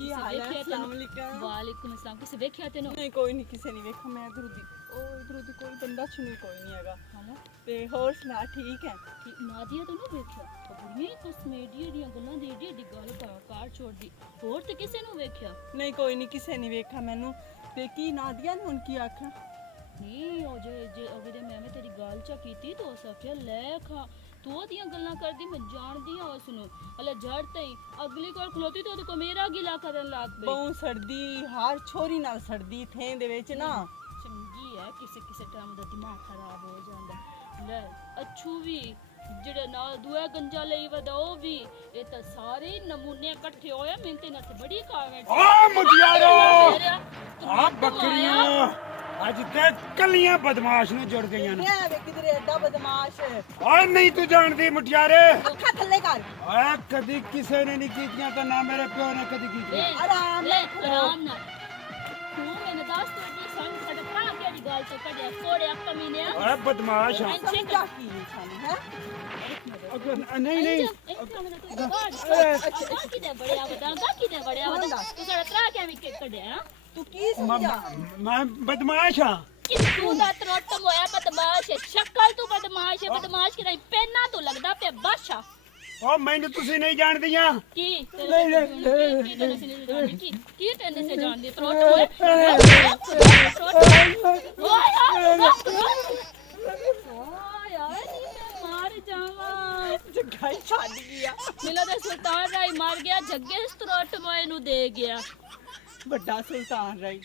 ਕੀ ਹਾਲ ਹੈ? अस्सलाम वालेकुम। वालेकुम अस्सलाम। किसे वेख्या तेनों? नहीं कोई नहीं, किसी नहीं वेखा। मैं इधर उधर कोई बंदा छुनी कोई नहीं हैगा। हां ते होर सुना, ठीक है? कि नादिया तो नहीं वेख्या तो बुढ़िया कस्मेडिया दी गल्लां दे दी गल कार छोड़ दी होर ते किसे नु वेख्या? नहीं कोई नहीं, किसी नहीं वेखा मैनू। ते की नादिया ने हुन की आखा? नहीं ओ जे अगे दे मैं तेरी गल चा कीती तो सके ले खा तू ओदियां गल्लां करदी मैं जानदी हां उसनु अले जड़ते ही अगली कोल खलोती तो को मेरा गिला करन लाग पई। बहु सर्दी हर छोरी नाल सर्दी थे दे विच ना चंगी है किसे किसे टाइम दा दिमाग खराब हो जांदा ले अच्छू भी जेड़े नाल दुआ गंजा लई वदा ओ भी ए ता सारे नमूने इकट्ठे होए मिनते न बड़ी कावट आ मुटियारो आ बकरियां आज तक कलियां बदमाश ने जुड़ गईयां ने। ए वे किधरे एडा बदमाश ओए नहीं तू जानदी मुटियारे अखा थल्ले कर। ओए कदी किसे ने नहीं कीतियां तो ना मेरे प्यो ने कदी की। आराम ले आराम ना तू मैंने दास तो इतनी संग खटकरा केड़ी गाल तो कड़े कोड़े कमीने ओए बदमाश हां समझा की इंसान है। अगर नहीं नहीं अच्छा की दे बड़े आवदा की दे बड़े आवदा तू जरा त्रा के मी कड़े हां तू की समझा? मैं बदमाश हां कि तू दा त्रोट होया बदमाश है शक्ल तू बदमाश है बदमाश की नहीं पेना तू लगदा पे बादशाह ओ मैंने तुसी नहीं जानदियां की की तेने से जान दे त्रोट होया मार जावा जगाई छाड़ गया। मिला तो सुल्तान राय मार गया जग्गे स्त्रोट मोए नु दे गया बड़ा सुल्तान रही।